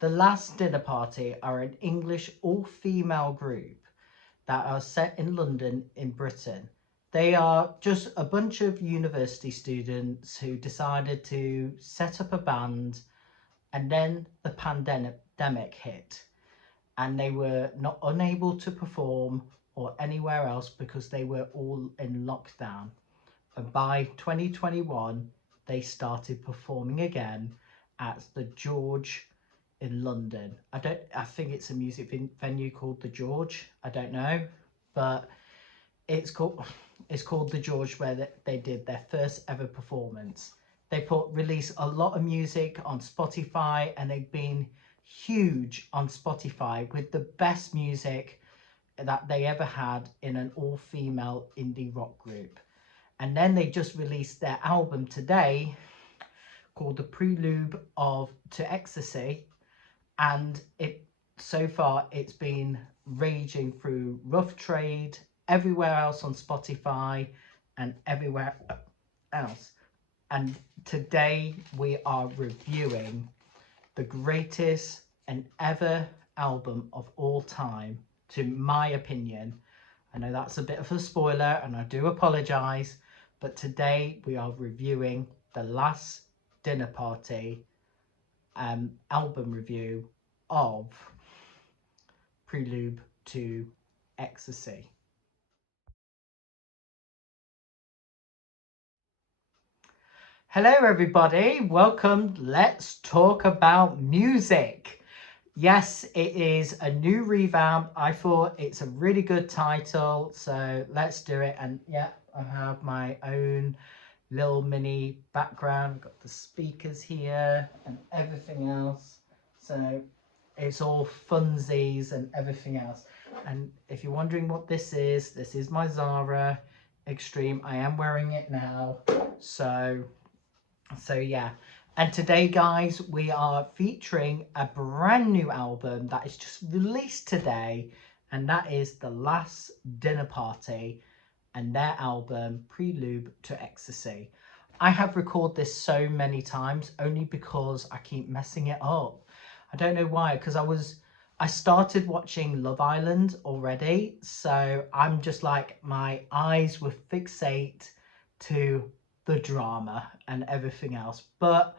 The Last Dinner Party are an English all-female group that are set in London in Britain. They are just a bunch of university students who decided to set up a band, and then the pandemic hit and they were not unable to perform or anywhere else because they were all in lockdown. And by 2021, they started performing again at the George in London. I think it's a music venue called the George. I don't know, but it's called the George, where they did their first ever performance. They released a lot of music on Spotify, and they've been huge on Spotify with the best music that they ever had in an all-female indie rock group. And then they just released their album today called the Prelude to Ecstasy, and it so far it's been raging through Rough Trade, everywhere else on Spotify, and everywhere else. And today we are reviewing the greatest and ever album of all time, to my opinion. I know that's a bit of a spoiler and I do apologise, but today we are reviewing The Last Dinner Party album review of Prelude to Ecstasy. Hello everybody, welcome. Let's talk about music. Yes, it is a new revamp. I thought it's a really good title, so let's do it. And yeah, I have my own little mini background. I've got the speakers here and everything else, so it's all funsies and everything else. And if you're wondering what this is my Zara Extreme. I am wearing it now, so yeah. And today, guys, we are featuring a brand new album that is just released today, and that is The Last Dinner Party and their album Prelude to Ecstasy. I have recorded this so many times only because I keep messing it up. I don't know why, because I started watching Love Island already, so I'm just like, my eyes were fixate to the drama and everything else. But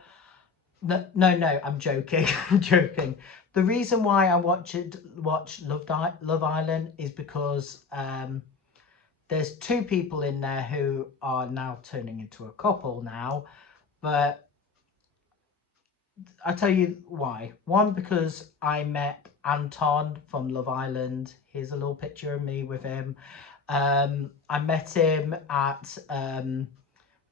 no, I'm joking. I'm joking. The reason why I watch Love Island is because there's two people in there who are now turning into a couple now, but I'll tell you why. One, because I met Anton from Love Island. Here's a little picture of me with him. I met him at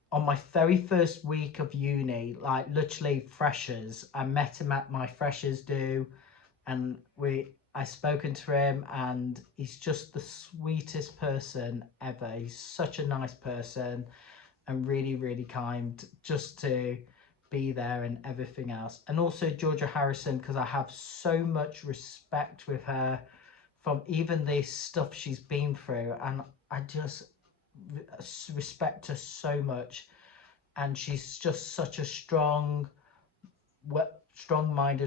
on my very first week of uni, like literally freshers. I met him at my freshers do, and I spoken to him, and he's just the sweetest person ever. He's such a nice person and really, really kind just to be there and everything else. And also Georgia Harrison, because I have so much respect with her from even the stuff she's been through, and I just respect her so much. And she's just such a strong-minded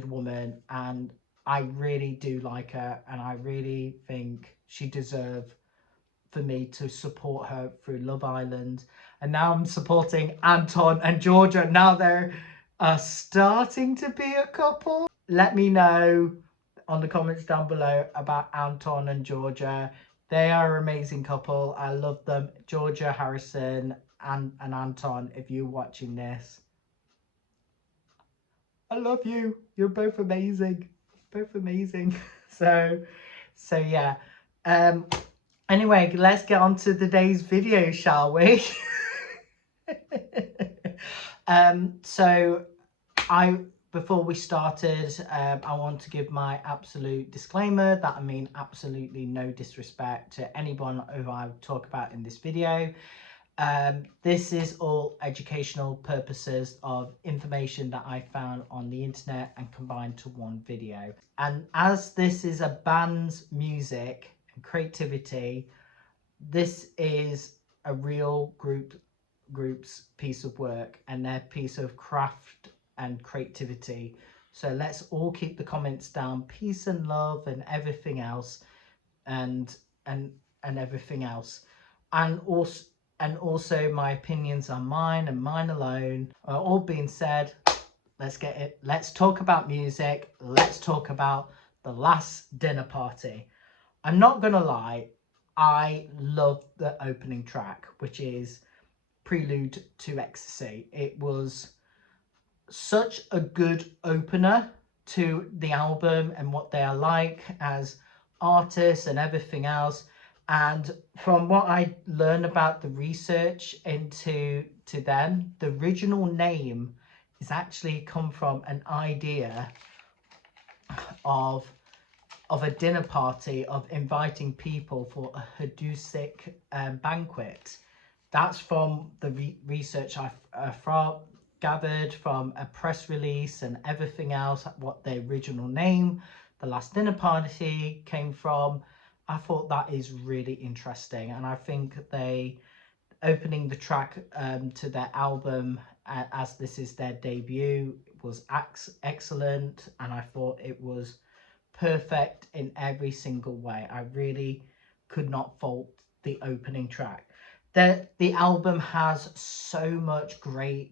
woman, and I really do like her, and I really think she deserved for me to support her through Love Island. And now I'm supporting Anton and Georgia. Now they're starting to be a couple. Let me know on the comments down below about Anton and Georgia. They are an amazing couple. I love them. Georgia Harrison and Anton, if you're watching this, I love you. You're both amazing. Both amazing. So yeah. Anyway, let's get on to today's video, shall we? So before we started, I want to give my absolute disclaimer that I mean absolutely no disrespect to anyone who I talk about in this video. This is all educational purposes of information that I found on the internet and combined to one video. And as this is a band's music and creativity, this is a real group's piece of work and their piece of craft and creativity So let's all keep the comments down. Peace and love and everything else, and and everything else. And also my opinions are mine and mine alone. All being said, let's get it. Let's talk about music. Let's talk about The Last Dinner Party. I'm not gonna lie, I love the opening track, which is Prelude to Ecstasy. It was such a good opener to the album and what they are like as artists and everything else. And from what I learned about the research into them, the original name is actually come from an idea of a dinner party, of inviting people for a Hadusic banquet. That's from the research I've gathered from a press release and everything else, what the original name, The Last Dinner Party, came from. I thought that is really interesting, and I think they opening the track to their album as this is their debut was excellent, and I thought it was perfect in every single way. I really could not fault the opening track. The album has so much great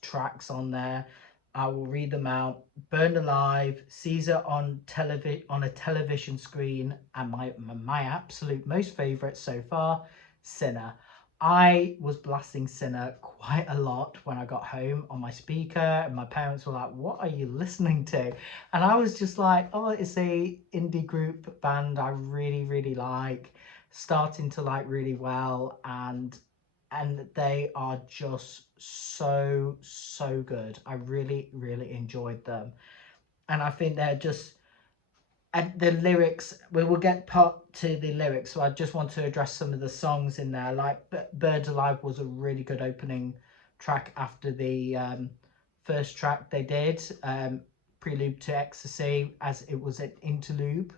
tracks on there. I will read them out. Burned Alive, Caesar on a television screen, and my absolute most favourite so far, Sinner. I was blasting Sinner quite a lot when I got home on my speaker, and my parents were like, "What are you listening to?" And I was just like, "Oh, it's a indie group band I really like, starting to like really well, and they are just so good. I really enjoyed them, and I think they're just." And the lyrics, we will get part to the lyrics, so I just want to address some of the songs in there. Like Bird Alive was a really good opening track after the first track they did, Prelude to Ecstasy, as it was an interlude.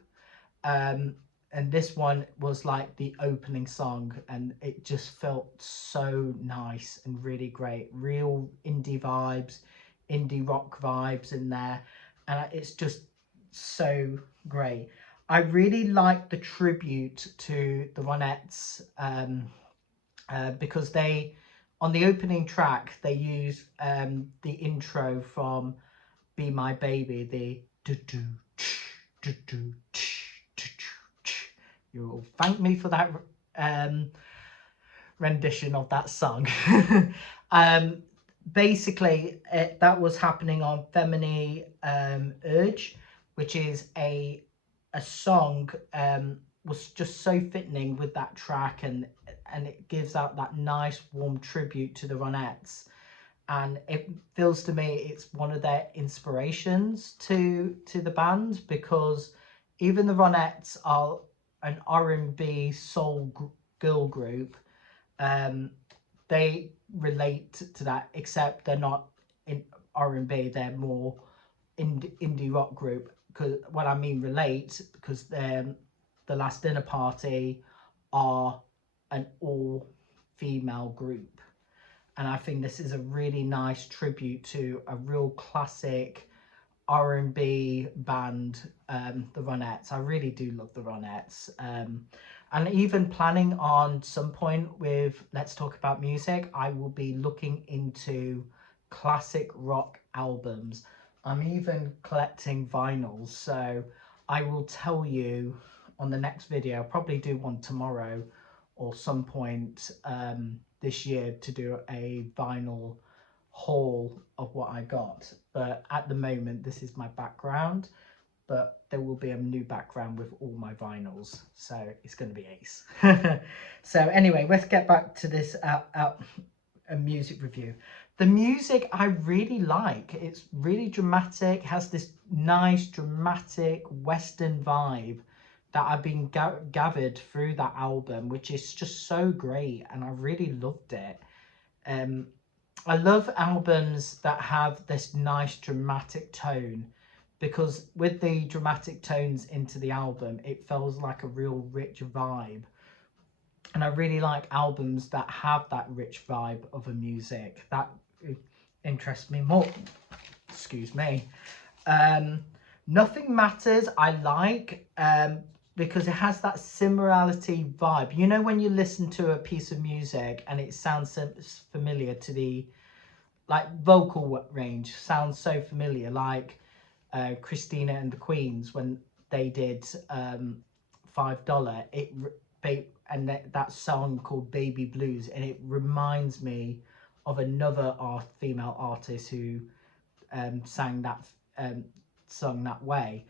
Um, and this one was like the opening song, and it just felt so nice and really great. Real indie vibes, indie rock vibes in there, and it's just so great. I really like the tribute to the Ronettes, because they, on the opening track, they use the intro from Be My Baby, the do do do do. You'll thank me for that rendition of that song. um, Basically, that was happening on Femini Urge, which is a song, was just so fitting with that track, and it gives out that nice warm tribute to the Ronettes. And it feels to me it's one of their inspirations to the band, because even the Ronettes are an R&B soul girl group. They relate to that, except they're not in R&B, they're more indie rock group. Because what I mean relate, because they're The Last Dinner Party are an all female group, and I think this is a really nice tribute to a real classic R&B band, the Ronettes. I really do love the Ronettes, and even planning on some point with Let's Talk About Music, I will be looking into classic rock albums. I'm even collecting vinyls, so I will tell you on the next video. I'll probably do one tomorrow or some point this year, to do a vinyl haul of what I got. But at the moment, this is my background, but there will be a new background with all my vinyls, so it's going to be ace. So anyway, let's get back to this a music review. The music I really like. It's really dramatic, has this nice dramatic western vibe that I've been gathered through that album, which is just so great, and I really loved it. I love albums that have this nice dramatic tone, because with the dramatic tones into the album, it feels like a real rich vibe. And I really like albums that have that rich vibe of a music. That interests me more. excuse me. Nothing Matters I like, because it has that similarity vibe. You know, when you listen to a piece of music and it sounds familiar to the, like, vocal range sounds so familiar, like Christina and the Queens when they did $5. And that song called Baby Blues, and it reminds me of another female artist who sang that um, song that way.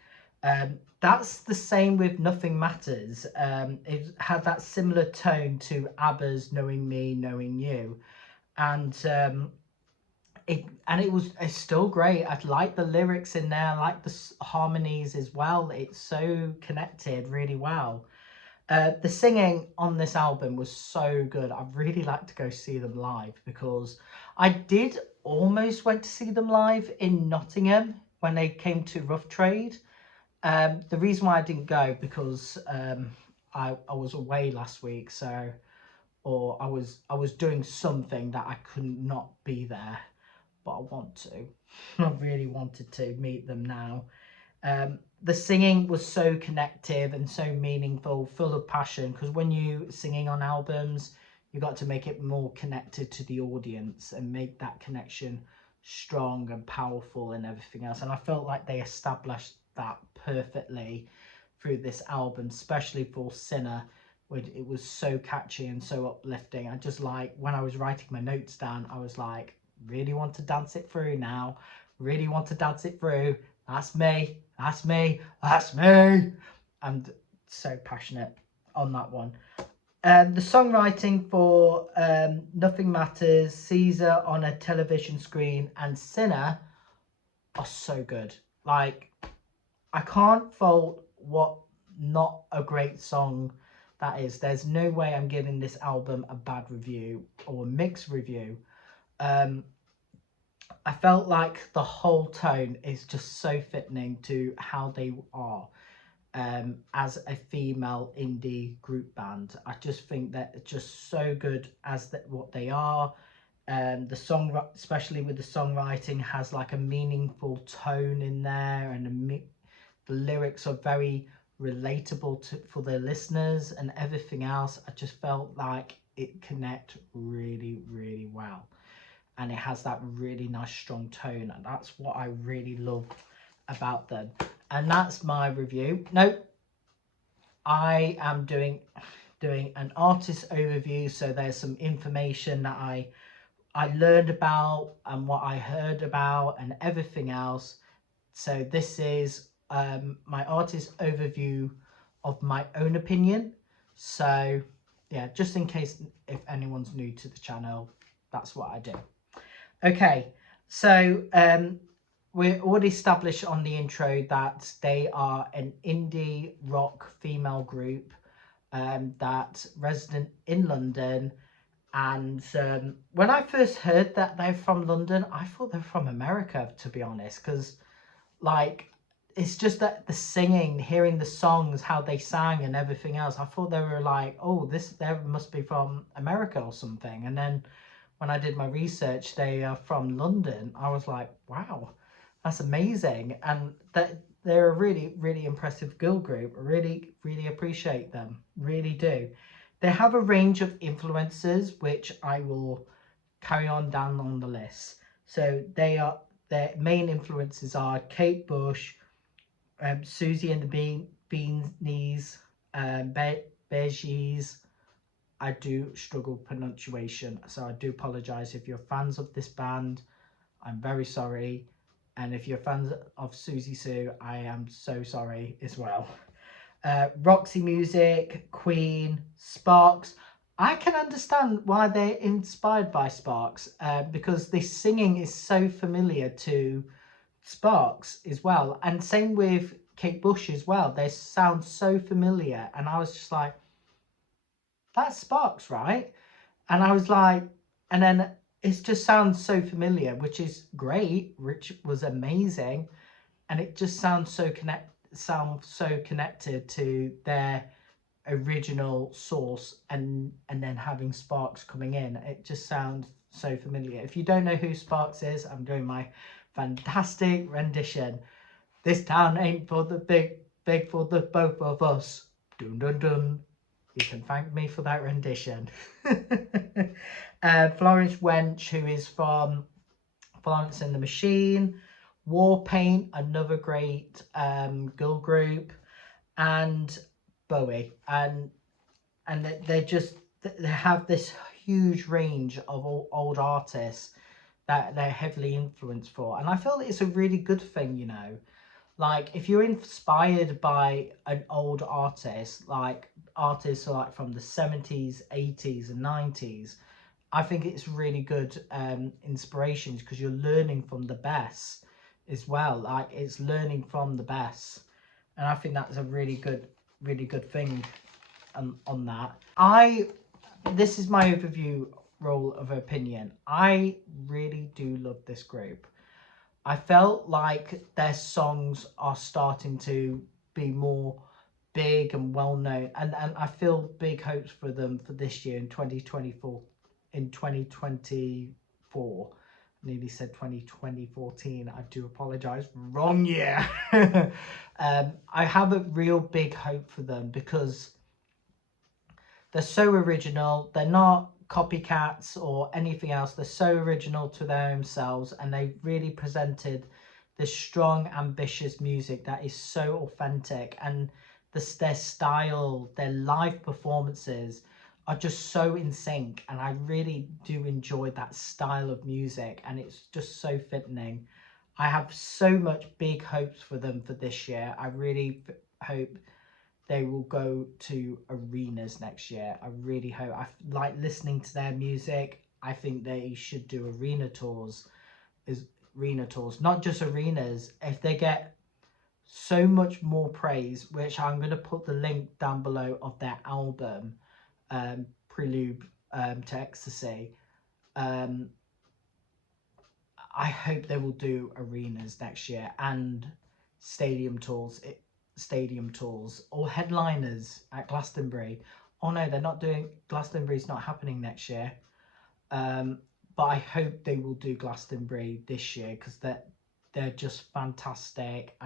That's the same with Nothing Matters. It had that similar tone to ABBA's Knowing Me, Knowing You, and it's still great. I like the lyrics in there. I like the harmonies as well. It's so connected really well. The singing on this album was so good. I'd really like to go see them live, because I did almost went to see them live in Nottingham when they came to Rough Trade. The reason why I didn't go, because I was away last week, so, or I was doing something that I could not be there, but I want to. I really wanted to meet them now. The singing was so connective and so meaningful, full of passion, because when you singing on albums, you got to make it more connected to the audience and make that connection strong and powerful and everything else. And I felt like they established that perfectly through this album, especially for Sinner, where it was so catchy and so uplifting. I just, like, when I was writing my notes down, I was like, really want to dance it through now, really want to dance it through. That's me, that's me, that's me. And so passionate on that one. The songwriting for Nothing Matters, Caesar on a Television Screen, and Sinner are so good. Like, I can't fault what not a great song that is. There's no way I'm giving this album a bad review or a mixed review. I felt like the whole tone is just so fitting to how they are as a female indie group band. I just think that it's just so good as what they are. The song, especially with the songwriting, has like a meaningful tone in there, and the lyrics are very relatable for the listeners and everything else. I just felt like it connect really, really well, and it has that really nice strong tone, and that's what I really love about them. And that's my review. Nope, I am doing an artist overview, so there's some information that I learned about and what I heard about and everything else. So this is my artist overview of my own opinion. So yeah, just in case if anyone's new to the channel, that's what I do. Okay, so we're already established on the intro that they are an indie rock female group that resident in London. And when I first heard that they're from London, I thought they're from America, to be honest, because, like, it's just that the singing, hearing the songs, how they sang and everything else, I thought they were like, oh, they must be from America or something. And then when I did my research, they are from London. I was like, wow, that's amazing. And that they're a really, really impressive girl group. Really, really appreciate them. Really do. They have a range of influences, which I will carry on down on the list. So their main influences are Kate Bush, Susie and the Beanies, Beges. I do struggle pronunciation, so I do apologise if you're fans of this band. I'm very sorry, and if you're fans of Susie Sue, I am so sorry as well. Roxy Music, Queen, Sparks. I can understand why they're inspired by Sparks, because the singing is so familiar to Sparks as well, and same with Kate Bush as well. They sound so familiar, and I was just like, that's Sparks, right? And I was like, and then it just sounds so familiar, which is great, which was amazing, and it just sounds so connected to their original source, and then having Sparks coming in, it just sounds so familiar. If you don't know who Sparks is, I'm doing my Fantastic rendition. This town ain't for the big for the both of us. Dun dun dun. You can thank me for that rendition. Florence Welch, who is from Florence and the Machine, Warpaint, another great girl group, and Bowie, and they're just, they have this huge range of old artists that they're heavily influenced for, and I feel that it's a really good thing, you know. Like, if you're inspired by an old artist, like artists like from the 70s, 80s, and 90s, I think it's really good inspirations, because you're learning from the best as well. Like, it's learning from the best, and I think that's a really good thing on that. This is my overview role of opinion. I really do love this group. I felt like their songs are starting to be more big and well known, and I feel big hopes for them for this year in 2024. In 2024, nearly said 2014. I do apologize. Wrong year. I have a real big hope for them, because they're so original. They're not copycats or anything else. They're so original to their own selves, and they've really presented this strong, ambitious music that is so authentic, and their style, their live performances are just so in sync, and I really do enjoy that style of music, and it's just so fitting. I have so much big hopes for them for this year. I really hope they will go to arenas next year. I really hope. I like listening to their music. I think they should do arena tours. Not just arenas. If they get so much more praise, which I'm going to put the link down below of their album, Prelude to Ecstasy. I hope they will do arenas next year and stadium tours. Or headliners at Glastonbury. Oh no, they're not doing, Glastonbury's not happening next year. But I hope they will do Glastonbury this year, because they're just fantastic.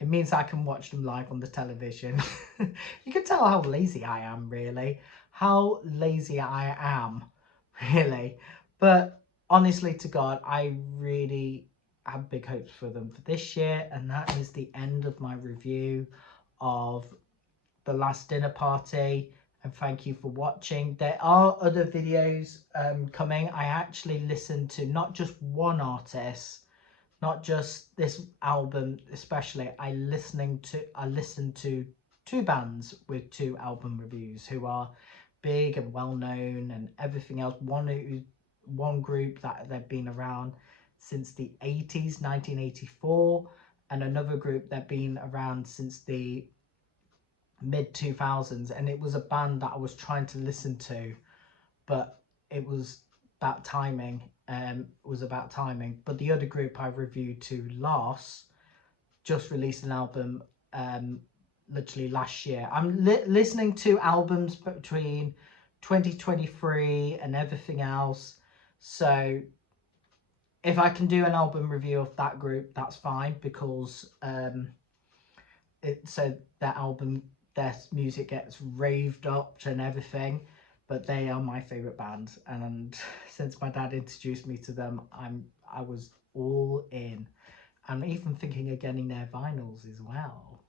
It means I can watch them live on the television. You can tell how lazy I am, really. How lazy I am, really. But honestly to God, I really have big hopes for them for this year. And that is the end of my review of The Last Dinner Party. And thank you for watching. There are other videos coming. I actually listened to not just one artist, not just this album especially. I listened to two bands with two album reviews who are big and well known and everything else. One group that they've been around since the 80s, 1984, and another group that been around since the mid 2000s, and it was a band that I was trying to listen to, but it was about timing. But the other group I reviewed to last just released an album literally last year. I'm listening to albums between 2023 and everything else, so if I can do an album review of that group, that's fine, because their music gets raved up and everything, but they are my favorite band, and since my dad introduced me to them, I was all in. I'm even thinking of getting their vinyls as well.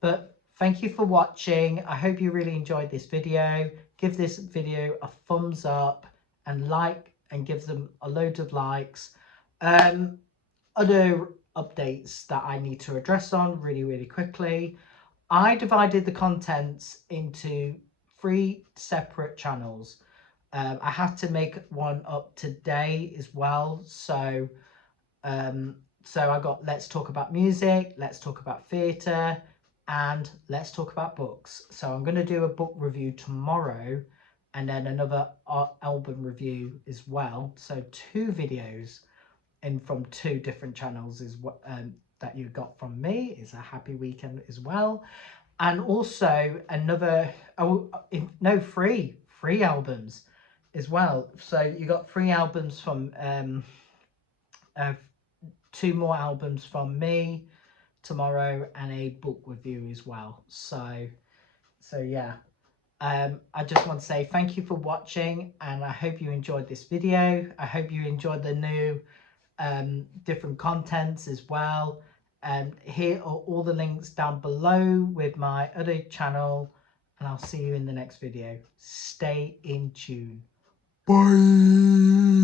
But thank you for watching. I hope you really enjoyed this video. Give this video a thumbs up and like, and give them a load of likes. Other updates that I need to address on really quickly. I divided the contents into 3 separate channels. I have to make one up today as well. So I got Let's Talk About Music, Let's Talk About Theatre, and Let's Talk About Books. So I'm going to do a book review tomorrow, and then another album review as well. So 2 videos in from 2 different channels is what that you got from me. Is a happy weekend as well. And also another, free albums as well. So you got 3 albums from have 2 more albums from me tomorrow and a book review as well. So yeah. I just want to say thank you for watching, and I hope you enjoyed this video. I hope you enjoyed the new different contents as well. Here are all the links down below with my other channel, and I'll see you in the next video. Stay in tune. Bye.